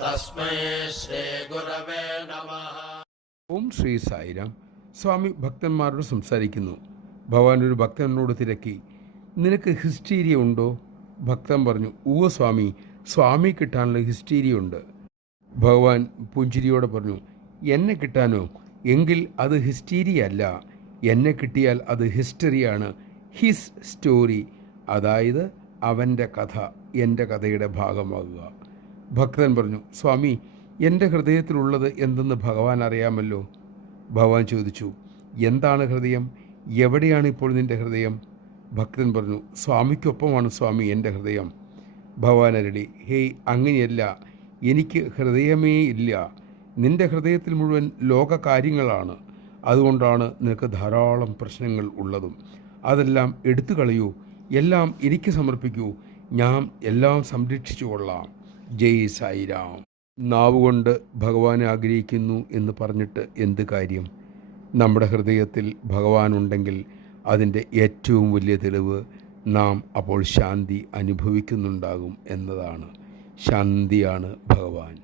തസ്മൈ ശ്രീ ഗുരവേ നമഃ. ഓം ശ്രീ സായിരാം. സ്വാമി ഭക്തന്മാരോട് സംസാരിക്കുന്നു. ഭഗവാൻ ഒരു ഭക്തനോട് തിരക്കി, നിനക്ക് ഹിസ്റ്റീരിയ ഉണ്ടോ? ഭക്തൻ പറഞ്ഞു, ഉവ്വ സ്വാമി, സ്വാമി കിട്ടാനുള്ള ഹിസ്റ്റീരിയ ഉണ്ട്. ഭഗവാൻ പുഞ്ചിരിയോടെ പറഞ്ഞു, എന്നെ കിട്ടാനോ? എങ്കിൽ അത് ഹിസ്റ്റീരിയ അല്ല, എന്നെ കിട്ടിയാൽ അത് ഹിസ്റ്ററിയാണ്. ഹിസ് സ്റ്റോറി, അതായത് അവൻ്റെ കഥ എൻ്റെ കഥയുടെ ഭാഗമാകുക. ഭക്തൻ പറഞ്ഞു, സ്വാമി, എൻ്റെ ഹൃദയത്തിലുള്ളത് എന്തെന്ന് ഭഗവാൻ അറിയാമല്ലോ. ഭഗവാൻ ചോദിച്ചു, എന്താണ് ഹൃദയം? എവിടെയാണ് ഇപ്പോൾ നിൻ്റെ ഹൃദയം? ഭക്തൻ പറഞ്ഞു, സ്വാമിക്കൊപ്പമാണ് സ്വാമി എൻ്റെ ഹൃദയം. ഭഗവാൻ അരുളി, ഹേയ്, അങ്ങനെയല്ല, എനിക്ക് ഹൃദയമേ ഇല്ല. നിൻ്റെ ഹൃദയത്തിൽ മുഴുവൻ ലോക കാര്യങ്ങളാണ്. അതുകൊണ്ടാണ് നിനക്ക് ധാരാളം പ്രശ്നങ്ങൾ ഉള്ളതും. അതെല്ലാം എടുത്തു കളയൂ, എല്ലാം എനിക്ക് സമർപ്പിക്കൂ, ഞാൻ എല്ലാം സംരക്ഷിച്ചു കൊള്ളാം. ജയ് സായിരാം. നാവുകൊണ്ട് ഭഗവാനെ ആഗ്രഹിക്കുന്നു എന്ന് പറഞ്ഞിട്ട് എന്ത് കാര്യം? നമ്മുടെ ഹൃദയത്തിൽ ഭഗവാൻ ഉണ്ടെങ്കിൽ അതിൻ്റെ ഏറ്റവും വലിയ തെളിവ് നാം അപ്പോൾ ശാന്തി അനുഭവിക്കുന്നുണ്ടാകും എന്നതാണ്. ശാന്തിയാണ് ഭഗവാൻ.